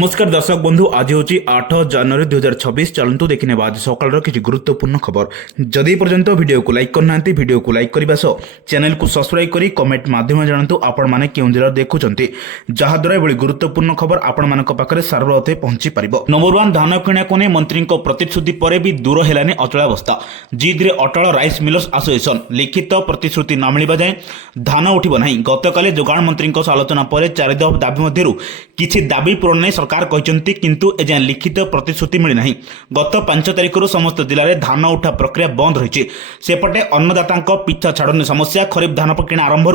नमस्कार दर्शक बंधु आज हूँ 8 जनवरी 2026। चलतु देखने आज सकाल किसी गुरुत्वपूर्ण खबर। जदि पर्यंत वीडियो को लाइक करना वीडियो को लाइक करने सह चैनल को सब्सक्राइब करी कमेंट माध्यम जानतु आपण मैंने क्यों जिला देखुंत जहाद्वारा एभली गुरुत्वपूर्ण खबर आपण मान पाखे सार अर्थे पहुंची पार। नंबर 1 धान किणा को नहीं मंत्री प्रतिश्रुति पर भी दूर है अचलावस्था। जिद रे अटल राइस मिलर्स एसोसिएशन लिखित प्रतिश्रुति न मिलवा जाए धान उठब ना। गतकाली जोगाण मंत्री आलोचना पर 4 दाबी मध्य किसी दाबी पूरण सरकार कहते किंतु एजाए लिखित प्रतिश्रुति मिलना। गत 5 तारिखर समस्त जिले में धान उठा प्रक्रिया बंद रही। सेपटे अन्नदाता पिछा छाड़नी समस्या खरीफ धान किणा आरंभ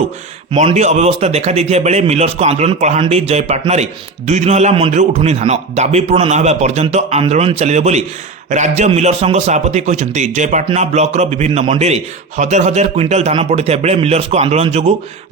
मंडी अव्यवस्था देखा बेले मिलर्स को आंदोलन कलाहांडी जयपाटना 2 दिन है मंडी उठुनी धान दाबी पूरण न होगा पर्यंत आंदोलन चलिए बोली राज्य मिलर संघ सभापति कहते। जयपाटना ब्लॉक विभिन्न मंडी में हजार हजार क्विंटाल धान पड़ता बेले मिलर्स को आंदोलन जो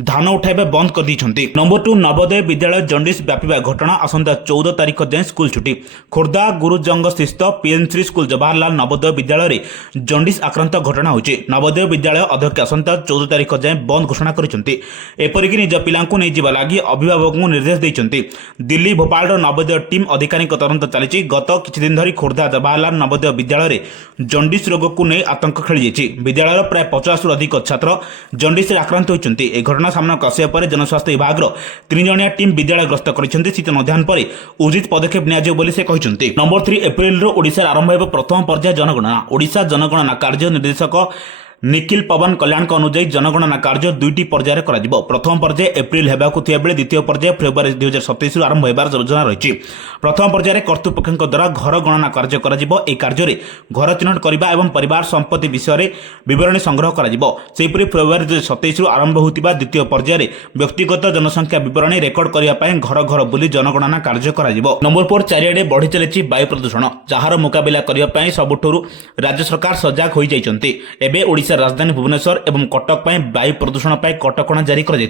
धान उठाइबा बंद कर दी। नंबर 2 नवोदय विद्यालय जंडिस व्यापीबा घटना आसंता 14 तारिख जाए स्कूल छुट्टी। खोर्धा गुरुजंग स्थित पीएनसी स्कूल जवाहरलाल नवोदय विद्यालय में जंडिस आक्रांत घटना होची। नवोदय विद्यालय अध्यक्ष आसंता 14 तारिख जाए बंद घोषणा करछंती। एपरिक निज पिलांकु नै जिबा लागि अभिभावक निर्देश देइछंती। दिल्ली भोपाल नवोदय टीम अधिकारी तदंत चली। गत किछि दिन धरी खोर्धा जवाहरलाल नवोदय विद्यालय जंडिस रोग को नहीं आतंक खेली जाइए। विद्यालय प्राय 50 अधिक छात्र जंडिस आक्रांत होती। यह घटना सामना आसिया पर जनस्वास्थ्य विभाग 3 जणिया टीम विद्यालय ग्रस्त कर शीत मध्याह्न पर उचित पदक्षेप नि। नंबर 3 एप्रिल ओडिशा आरंभ हो प्रथम पर्याय जनगणना। ओडिशा जनगणना कार्य निर्देशक निखिल पवन कल्याण अनुଯାयी जनगणना कार्य 2टी पर्यायर करा। प्रथम पर्याय एप्रिल होगाकू बेले द्वितीय पर्याय फेब्रुआरी 2027 आरंभ होबार योजना रही। प्रथम पर्यायर कर्तृपक्ष द्वारा घर गणना कार्य कार्य में घर चिन्हट करने और परिवार संपत्ति विषय बरणी संग्रह कर फेब्रुआरी 2027 आरंभ होता द्वितीय पर्यायर व्यक्तिगत जनसंख्या बरणी रेकर्ड करने घर घर बुली जनगणना कार्य कर। नंबर 4 चारिआडे बढ़ी चली वायु प्रदूषण जार मुकाबला करने सबुठू राज्य सरकार सजग हो जाती। राजधानी भुवनेश्वर एवं कटक वायु प्रदूषण कटकणा जारी कर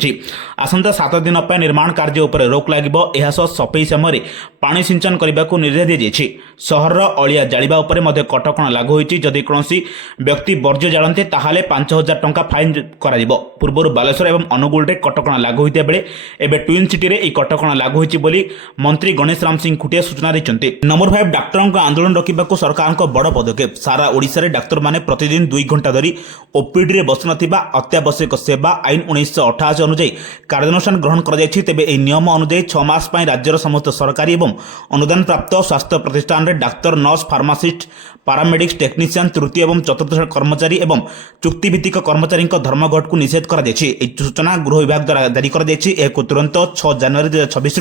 आसंता 7 दिन निर्माण कार्य उपर रोक लगे। सफेई समय पानी सिंचन करने को निर्देश दी जाएगी। सहर अलिया जाड़ा कटकणा लागू होती। जदि कौन व्यक्ति वर्ज्य जालते ताहले 5000 टंका फाइन कर। पूर्व बालेश्वर और अनुगुल में कटकणा लागू होता बेले एवं ट्विन सिटी में कटकणा लागू होती मंत्री गणेश राम सिंह खुटिया सूचना देते। नंबर 5 डाक्तरों आंदोलन रोकने सरकार बड़ पदक्षेप। सारा ओडिशा रे डाक्तर माने प्रतिदिन 2 घंटा धरी ओपीडी रे बसु नथिबा अत्यावश्यक सेवा आईन 1988 अनुसार कार्यानुष्ठान ग्रहण कर तेबे एही नियम अनुसार 6 मास पई राज्यर समस्त सरकारी एवं अनुदान प्राप्त स्वास्थ्य प्रतिष्ठान रे डाक्तर नर्स फार्मासिस्ट पारामेडिक्स टेक्नीशियन तृतीय एवं चतुर्थ कर्मचारी एवं चुक्तिभित्तिक कर्मचारी धर्मघट को निषेध कर सूचना गृह विभाग द्वारा जारी कर तुरंत 6 जनवरी 2026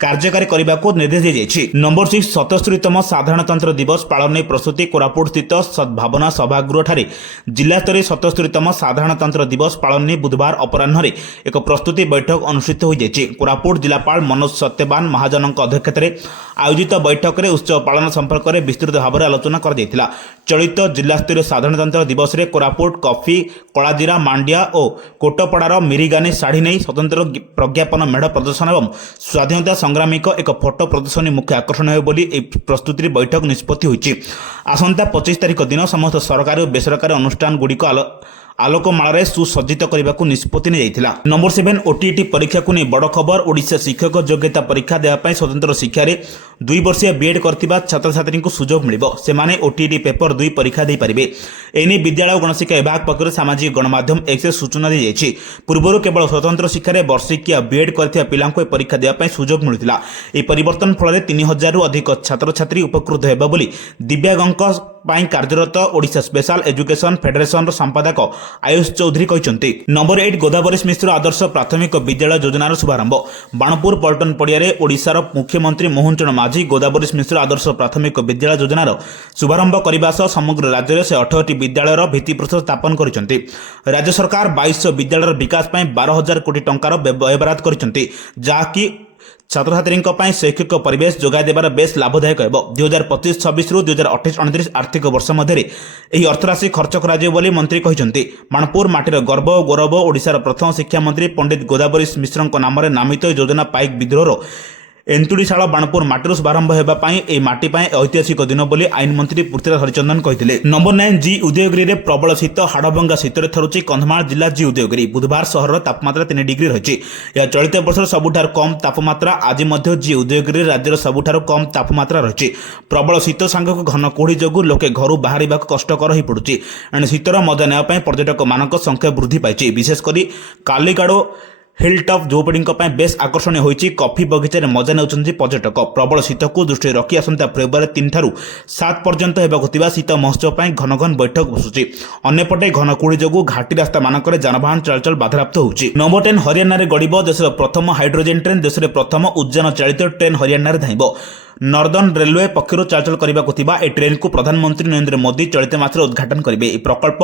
कार्यकारी करने को निर्देश दी जाएगी। नंबर 6 77तम साधारणतंत्र दिवस पालन नहीं प्रस्तुति। कोरापुट स्थित सद्भावना सभागृह ठारे जिला स्तरीय 77तम साधारणतंत्र दिवस पालन नहीं बुधवार अपराह्न एक प्रस्तुति बैठक अनुष्ठित हो जाएगी। कोरापुट जिलापाल मनोज सत्यवान महाजन अध्यक्षता आयोजित बैठक में उत्सव पालन संपर्क में विस्तृत भाव में आलोचना कर चलित जिला स्तरीय साधारणतंत्र दिवस में कोरापुट कॉफी कलाजीरा मांडिया और कोटपड़ार मिरीगानी शाढ़ी नहीं स्वतंत्र प्रज्ञापन मेढ़ प्रदर्शन और स्वाधीनता संग्रामी एक फोटो प्रदर्शनी मुख्य आकर्षण हो प्रस्तुति बैठक निष्पत्ति होती। आसंता 25 तारिख दिन समस्त सरकारी और बेसरकारी अनुष्ठान गुड़िक आलोकमाल सुसज्जित करने को निष्पत्ति निया। नंबर 7 ओटीटी परीक्षा को नहीं बड़ खबर। ओडिशा शिक्षक योग्यता परीक्षा देवाई स्वतंत्र शिक्षा 2 वर्षीय बीएड करथिबा छात्र छात्री को सुजोग मिलिबो। सेमाने ओटीटी पेपर 2 परीक्षा दे पारिबे। एने विद्यालय और गणशिक्षा विभाग पक्षर सामाजिक गणमाध्यम एक्सेस सूचना दी जायछि। पूर्व केवल स्वतंत्र शिक्षा वर्षिकिया बीएड करथिबा पिलांको परीक्षा देवाई सुजोग मिलुतिला। ए परिवर्तन फल 3000 रु अधिक छात्र छात्री उपकृत हेबा बोली दिव्यांगक पाई कार्यरत ओडिशा स्पेशल एजुकेशन फेडरेशन संपादक आयुष चौधरी कहते। नंबर 8 गोदावरी मिश्र आदर्श प्राथमिक विद्यालय योजनार शुभारंभ। बाणपुर पल्टन पड़िया ओडिशार मुख्यमंत्री मोहन चरण माझी गोदावरी मिश्र आदर्श प्राथमिक विद्यालय योजनार शुभारंभ करने सह समग्र राज्य में से 18टी विद्यालयर भित्तिप्रस्तर स्थापन करछन्ति। राज्य सरकार 2200 विद्यालयर विकास 12,000 कोटी टंकार व्ययबराद करछन्ति जहाँकि छात्र छात्री शैक्षिक परिवेश जोगाई देवार बेस लाभदायक हो। 2025-26 रु 2028-29 आर्थिक वर्ष मध्य अर्थराशि खर्च कर मंत्री कहते। बाणपुर माटीर गर्व और गौरव ओडिशार प्रथम शिक्षा मंत्री पंडित गोदावरी मिश्र नाम नामित योजना पाइक विद्रोह ଏନ୍ତୁଡ଼ିଶାଳ ବାଣପୁର ମାଟିରୁ ଶୁଭାରମ୍ଭ ହେବା ପାଇଁ ଏହି ମାଟି ପାଇଁ ଐତିହାସିକ ଦିନ ବୋଲି ଆଇନ ମନ୍ତ୍ରୀ ପୃଥ୍ୱୀରାଜ ହରିଚନ୍ଦନ କହିଥିଲେ। ନମ୍ବର 9 ଜି ଉଦୟଗିରିରେ ପ୍ରବଳ ଶୀତ ହାଡ଼ଭଙ୍ଗା ଶୀତରେ ଥରୁଛି କନ୍ଧମାଳ ଜିଲ୍ଲା ଜି ଉଦୟଗିରି। ବୁଧବାର ସହରର ତାପମାତ୍ରା 3 ଡିଗ୍ରୀ ରହିଛି। ଏହା ଚଳିତ ବର୍ଷର ସବୁଠାରୁ କମ୍ ତାପମାତ୍ରା। ଆଜି ମଧ୍ୟ ଜି ଉଦୟଗିରିରେ ରାଜ୍ୟର ସବୁଠାରୁ କମ୍ ତାପମାତ୍ରା ରହିଛି। ପ୍ରବଳ ଶୀତ ସାଙ୍ଗକୁ ଘନ କୁହୁଡ଼ି ଯୋଗୁଁ ଲୋକେ ଘରୁ ବାହାରିବାକୁ କଷ୍ଟକର ହୋଇପଡ଼ୁଛି। ଏଣେ ଶୀତର ମଜା ନେବା ପାଇଁ ପର୍ଯ୍ୟଟକମାନଙ୍କ ସଂଖ୍ୟା ବୃଦ୍ଧି ପାଇଛି। ବିଶେଷ କରି କାଲିକାଡୋ ହିଲଟପ୍ ଝୋପଡ଼ିଙ୍କ ପାଇଁ ବେଶ୍ ଆକର୍ଷଣୀୟ ହୋଇଛି। କଫି ବଗିଚାରେ ମଜା ନେଉଛନ୍ତି ପର୍ଯ୍ୟଟକ। ପ୍ରବଳ ଶୀତକୁ ଦୃଷ୍ଟିରେ ରଖି ଆସନ୍ତା ଫେବୃଆରୀ 3 ଠାରୁ 7 ପର୍ଯ୍ୟନ୍ତ ହେବାକୁ ଥିବା ଶୀତ ମହୋତ୍ସବ ପାଇଁ ଘନ ଘନ ବୈଠକ ବସୁଛି। ଅନ୍ୟପଟେ ଘନ କୁହୁଡ଼ି ଯୋଗୁଁ ଘାଟି ରାସ୍ତାମାନଙ୍କରେ ଯାନବାହନ ଚଳାଚଳ ବାଧାପ୍ରାପ୍ତ ହେଉଛି। ନମ୍ବର 10 ହରିୟାଣାରେ ଗଡ଼ିବ ଦେଶର ପ୍ରଥମ ହାଇଡ୍ରୋଜେନ୍ ଟ୍ରେନ୍। ଦେଶରେ ପ୍ରଥମ ଉଦ୍ଯାନ ଚାଳିତ ଟ୍ରେନ୍ ହରିୟାଣାରେ ଧାଇଁବ। ନର୍ଦର୍ନ ରେଲୱେ ପକ୍ଷରୁ ଚଳାଚଳ କରିବାକୁ ଥିବା ଏହି ଟ୍ରେନ୍କୁ ପ୍ରଧାନମନ୍ତ୍ରୀ ନରେନ୍ଦ୍ର ମୋଦି ଚଳିତ ମାସରେ ଉଦ୍ଘାଟନ କରିବେ। ଏହି ପ୍ରକଳ୍ପ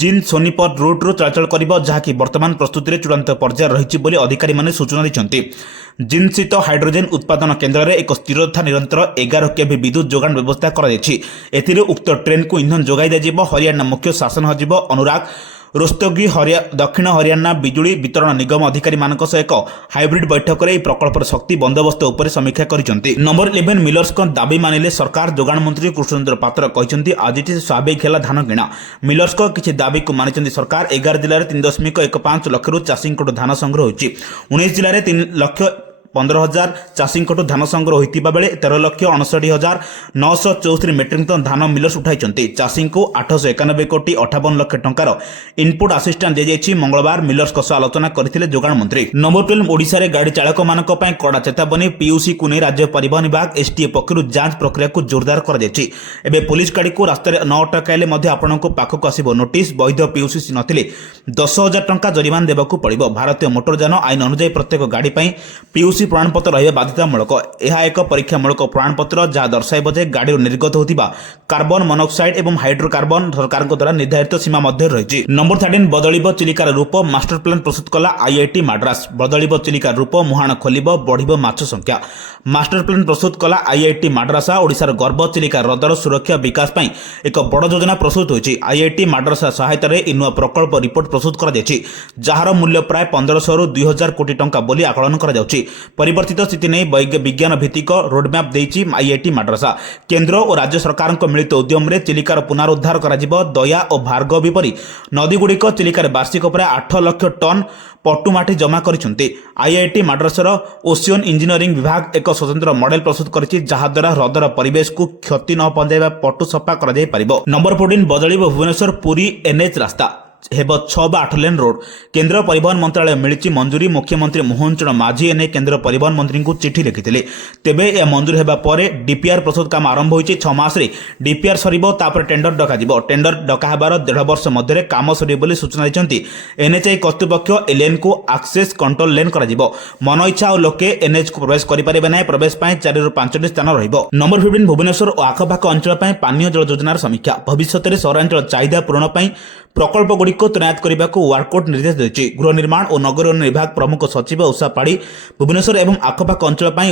ଜିନ୍ ସୋନିପତ ରୁଟ୍ରୁ ଚଳାଚଳ କରିବ, ଯାହାକି ବର୍ତ୍ତମାନ ପ୍ରସ୍ତୁତିରେ ଚୂଡ଼ାନ୍ତ ପର୍ଯ୍ୟାୟରେ ରହିଛି ବୋଲି ଅଧିକାରୀମାନେ ସୂଚନା ଦେଇଛନ୍ତି। ଜିନ୍ସ୍ଥିତ ହାଇଡ୍ରୋଜେନ୍ ଉତ୍ପାଦନ କେନ୍ଦ୍ରରେ ଏକ ସ୍ଥିର ତଥା ନିରନ୍ତର 11 କେଭି ବିଦ୍ୟୁତ୍ ଯୋଗାଣ ବ୍ୟବସ୍ଥା କରାଯାଇଛି। ଏଥିରେ ଉକ୍ତ ଟ୍ରେନ୍କୁ ଇନ୍ଧନ ଯୋଗାଇ ଦିଆଯିବ। ହରିୟାଣା ମୁଖ୍ୟ ଶାସନ ସଚିବ ଅନୁରାଗ ରୋସ୍ତଗୀ ଦକ୍ଷିଣ ହରିୟାଣା ବିଜୁଳି ବିତରଣ ନିଗମ ଅଧିକାରୀମାନଙ୍କ ସହ ଏକ ହାଇବ୍ରିଡ୍ ବୈଠକରେ ଏହି ପ୍ରକଳ୍ପର ଶକ୍ତି ବନ୍ଦୋବସ୍ତ ଉପରେ ସମୀକ୍ଷା କରିଛନ୍ତି। ନମ୍ବର 11 ମିଲର୍ସଙ୍କ ଦାବି ମାନିଲେ ସରକାର। ଯୋଗାଣ ମନ୍ତ୍ରୀ କୃଷ୍ଣଚନ୍ଦ୍ର ପାତ୍ର କହିଛନ୍ତି, ଆଜିଠି ସ୍ୱାଭାବିକ ହେଲା ଧାନ କିଣା। ମିଲର୍ସଙ୍କ କିଛି ଦାବିକୁ ମାନିଛନ୍ତି ସରକାର। 11 ଜିଲ୍ଲାରେ 3.15 ଲକ୍ଷରୁ ଚାଷୀଙ୍କଠୁ ଧାନ ସଂଗ୍ରହ ହୋଇଛି। 19 ଜିଲ୍ଲାରେ 3,15,000 ଚାଷୀଙ୍କଠୁ ଧାନ ସଂଗ୍ରହ ହୋଇଥିବା ବେଳେ 13,59,964 ମେଟ୍ରିକ୍ ଟନ୍ ଧାନ ମିଲର୍ସ ଉଠାଇଛନ୍ତି। ଚାଷୀଙ୍କୁ 891 କୋଟି 58 ଲକ୍ଷ ଟଙ୍କାର ଇନପୁଟ୍ ଆସିଷ୍ଟାନ୍ସ ଦିଆଯାଇଛି। ମଙ୍ଗଳବାର ମିଲର୍ସଙ୍କ ସହ ଆଲୋଚନା କରିଥିଲେ ଯୋଗାଣ ମନ୍ତ୍ରୀ। ନମ୍ବର 12 ଓଡ଼ିଶାରେ ଗାଡ଼ି ଚାଳକମାନଙ୍କ ପାଇଁ କଡ଼ା ଚେତାବନୀ। ପିୟୁସିକୁ ନେଇ ରାଜ୍ୟ ପରିବହନ ବିଭାଗ ଏସ୍ଟିଏ ପକ୍ଷରୁ ଯାଞ୍ଚ ପ୍ରକ୍ରିୟାକୁ ଜୋରଦାର କରାଯାଇଛି। ଏବେ ପୋଲିସ ଗାଡ଼ିକୁ ରାସ୍ତାରେ ନ ଅଟକାଇଲେ ମଧ୍ୟ ଆପଣଙ୍କ ପାଖକୁ ଆସିବ ନୋଟିସ୍। ବୈଧ ପିୟୁସି ନଥିଲେ 10,000 ଟଙ୍କା ଜରିମାନା ଦେବାକୁ ପଡ଼ିବ। ଭାରତୀୟ ମୋଟର ଯାନ ଆଇନ ଅନୁଯାୟୀ ପ୍ରତ୍ୟେକ ଗାଡ଼ି ପାଇଁ ପିୟୁସି ପ୍ରମାଣପତ୍ର ରହିବା ବାଧ୍ୟତାମୂଳକ। ଏହା ଏକ ପରୀକ୍ଷାମୂଳକ ପ୍ରମାଣପତ୍ର ଯାହା ଦର୍ଶାଇବ ଯେ ଗାଡ଼ିରୁ ନିର୍ଗତ ହେଉଥିବା କାର୍ବନ ମନୋକ୍ସାଇଡ୍ ଏବଂ ହାଇଡ୍ରୋକାର୍ବନ ସରକାରଙ୍କ ଦ୍ୱାରା ନିର୍ଦ୍ଧାରିତ ସୀମା ମଧ୍ୟରେ ରହିଛି। ନମ୍ବର 13 ବଦଳିବ ଚିଲିକାର ରୂପ। ମାଷ୍ଟର ପ୍ଲାନ୍ ପ୍ରସ୍ତୁତ କଲା ଆଇଆଇଟି ମାଡ୍ରାସ। ବଦଳିବ ଚିଲିକାର ରୂପ, ମୁହାଣ ଖୋଲିବ, ବଢ଼ିବ ମାଛ ସଂଖ୍ୟା। ମାଷ୍ଟର ପ୍ଲାନ୍ ପ୍ରସ୍ତୁତ କଲା ଆଇଆଇଟି ମାଡ୍ରାସା। ଓଡ଼ିଶାର ଗର୍ବ ଚିଲିକା ହ୍ରଦର ସୁରକ୍ଷା ବିକାଶ ପାଇଁ ଏକ ବଡ଼ ଯୋଜନା ପ୍ରସ୍ତୁତ ହୋଇଛି। ଆଇଆଇଟି ମାଡ୍ରାସା ସହାୟତାରେ ଏହି ନୂଆ ପ୍ରକଳ୍ପ ରିପୋର୍ଟ ପ୍ରସ୍ତୁତ କରାଯାଇଛି, ଯାହାର ମୂଲ୍ୟ ପ୍ରାୟ 1,500ରୁ 2,000 କୋଟି ଟଙ୍କା ବୋଲି ଆକଳନ କରାଯାଉଛି। ପରିବର୍ତ୍ତିତ ସ୍ଥିତି ନେଇ ବିଜ୍ଞାନ ଭିତ୍ତିକ ରୋଡମ୍ୟାପ୍ ଦେଇଛି ଆଇଆଇଟି ମାଡ୍ରାସା। କେନ୍ଦ୍ର ଓ ରାଜ୍ୟ ସରକାରଙ୍କ ମିଳିତ ଉଦ୍ୟମରେ ଚିଲିକାର ପୁନରୁଦ୍ଧାର କରାଯିବ। ଦୟା ଓ ଭାର୍ଗବୀ ପରି ନଦୀଗୁଡ଼ିକ ଚିଲିକାରେ ବାର୍ଷିକ ପ୍ରାୟ 8 ଲକ୍ଷ ଟନ୍ ପଟୁମାଟି ଜମା କରିଛନ୍ତି। ଆଇଆଇଟି ମାଡ୍ରାସାର ଓସିଅନ୍ ଇଞ୍ଜିନିୟରିଂ ବିଭାଗ ଏକ ସ୍ୱତନ୍ତ୍ର ମଡେଲ ପ୍ରସ୍ତୁତ କରିଛି, ଯାହାଦ୍ୱାରା ହ୍ରଦର ପରିବେଶକୁ କ୍ଷତି ନ ପହଞ୍ଚାଇବା ପଟୁ ସଫା କରାଯାଇପାରିବ। ନମ୍ବର 14 ବଦଳିବ ଭୁବନେଶ୍ୱର ପୁରୀ ଏନ୍ଏଚ୍ ରାସ୍ତା। ହେବ 6 ବା 8 ଲେନ୍ ରୋଡ୍। କେନ୍ଦ୍ର ପରିବହନ ମନ୍ତ୍ରାଳୟ ମିଳିଛି ମଞ୍ଜୁରୀ। ମୁଖ୍ୟମନ୍ତ୍ରୀ ମୋହନ ଚରଣ ମାଝୀ ଏନେଇ କେନ୍ଦ୍ର ପରିବହନ ମନ୍ତ୍ରୀଙ୍କୁ ଚିଠି ଲେଖିଥିଲେ। ତେବେ ଏହା ମଞ୍ଜୁର ହେବା ପରେ ଡିପିଆର୍ ପ୍ରସ୍ତୁତ କାମ ଆରମ୍ଭ ହୋଇଛି। 6 ମାସରେ ଡିପିଆର୍ ସରିବ, ତାପରେ ଟେଣ୍ଡର ଡକାଯିବ। ଟେଣ୍ଡର ଡକା ହେବାର 1.5 ବର୍ଷ ମଧ୍ୟରେ କାମ ସରିବ ବୋଲି ସୂଚନା ଦେଇଛନ୍ତି ଏନ୍ଏଚ୍ଆଇ କର୍ତ୍ତୃପକ୍ଷ। ଏ ଲେନ୍କୁ ଆକ୍ସେସ୍ କଣ୍ଟ୍ରୋଲ ଲେନ୍ କରାଯିବ। ମନ ଇଚ୍ଛା ଆଉ ଲୋକେ ଏନ୍ଏଚ୍କୁ ପ୍ରବେଶ କରିପାରିବେ ନାହିଁ। ପ୍ରବେଶ ପାଇଁ 4ରୁ 5ଟି ସ୍ଥାନ ରହିବ। ନମ୍ବର 15 ଭୁବନେଶ୍ୱର ଓ ଆଖପାଖ ଅଞ୍ଚଳ ପାଇଁ ପାନୀୟ ଜଳ ଯୋଜନାର ସମୀକ୍ଷା। ଭବିଷ୍ୟତରେ ସହରାଞ୍ଚଳ ଚାହିଦା ପୂରଣ ପାଇଁ ପ୍ରକଳ୍ପଗୁଡ଼ିକୁ ତୈନାତ କରିବାକୁ ୱାର୍କଆଉଟ୍ ନିର୍ଦ୍ଦେଶ ଦେଇଛି। ଗୃହ ନିର୍ମାଣ ଓ ନଗର ଉନ୍ନୟନ ବିଭାଗ ପ୍ରମୁଖ ସଚିବ ଉଷା ପାଢ଼ୀ ଭୁବନେଶ୍ୱର ଏବଂ ଆଖପାଖ ଅଞ୍ଚଳ ପାଇଁ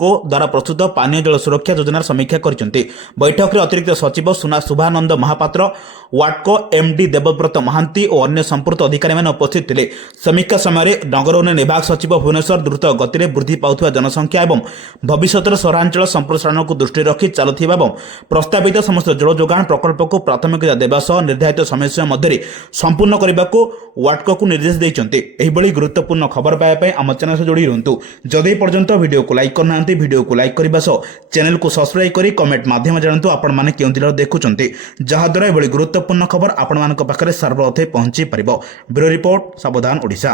ଦ୍ୱାରା ପ୍ରସ୍ତୁତ ପାନୀୟ ଜଳ ସୁରକ୍ଷା ଯୋଜନାର ସମୀକ୍ଷା କରିଛନ୍ତି। ବୈଠକରେ ଅତିରିକ୍ତ ସଚିବ ଶୁଭାନନ୍ଦ ମହାପାତ୍ର, ୱାଟକୋ ଏମ୍ଡି ଦେବବ୍ରତ ମହାନ୍ତି ଓ ଅନ୍ୟ ସମ୍ପୃକ୍ତ ଅଧିକାରୀମାନେ ଉପସ୍ଥିତ ଥିଲେ। ସମୀକ୍ଷା ସମୟରେ ନଗର ଉନ୍ନୟନ ବିଭାଗ ସଚିବ ଭୁବନେଶ୍ୱର ଦ୍ରୁତ ଗତିରେ ବୃଦ୍ଧି ପାଉଥିବା ଜନସଂଖ୍ୟା ଏବଂ ଭବିଷ୍ୟତର ସହରାଞ୍ଚଳ ସମ୍ପ୍ରସାରଣକୁ ଦୃଷ୍ଟିରେ ରଖି ଚାଲୁଥିବା ଏବଂ ପ୍ରସ୍ତାବିତ ସମସ୍ତ ଜଳ ଯୋଗାଣ ପ୍ରକଳ୍ପକୁ ପ୍ରାଥମିକତା ଦେବା ସହ ନିର୍ଦ୍ଧାରିତ ସମୟସୀମା ମଧ୍ୟରେ ସମ୍ପୂର୍ଣ୍ଣ କରିବାକୁ ୱାଟକୋକୁ ନିର୍ଦ୍ଦେଶ ଦେଇଛନ୍ତି। ଏହିଭଳି ଗୁରୁତ୍ୱପୂର୍ଣ୍ଣ ଖବର ପାଇବା ପାଇଁ ଆମ ଚ୍ୟାନେଲ ସହ ଯୋଡ଼ି ରୁହନ୍ତୁ। ଯଦି ପର୍ଯ୍ୟନ୍ତ ଭିଡ଼ିଓକୁ ଲାଇକ୍ କରିନାହାନ୍ତି, ଭିଡ଼ିଓକୁ ଲାଇକ୍ କରିବା ସହ ଚ୍ୟାନେଲକୁ ସବସ୍କ୍ରାଇବ୍ କରି କମେଣ୍ଟ ମାଧ୍ୟମରେ ଜାଣନ୍ତୁ ଆପଣମାନେ କେଉଁ ଜିଲ୍ଲାରୁ ଦେଖୁଛନ୍ତି, ଯାହାଦ୍ୱାରା ଏଭଳି ଗୁରୁତ୍ୱପୂର୍ଣ୍ଣ ଖବର ଆପଣମାନଙ୍କ ପାଖରେ ସର୍ବପ୍ରଥମେ ପହଞ୍ଚି ପାରିବ। ବ୍ୟୁରୋ ରିପୋର୍ଟ, ସାବଧାନ ଓଡ଼ିଶା।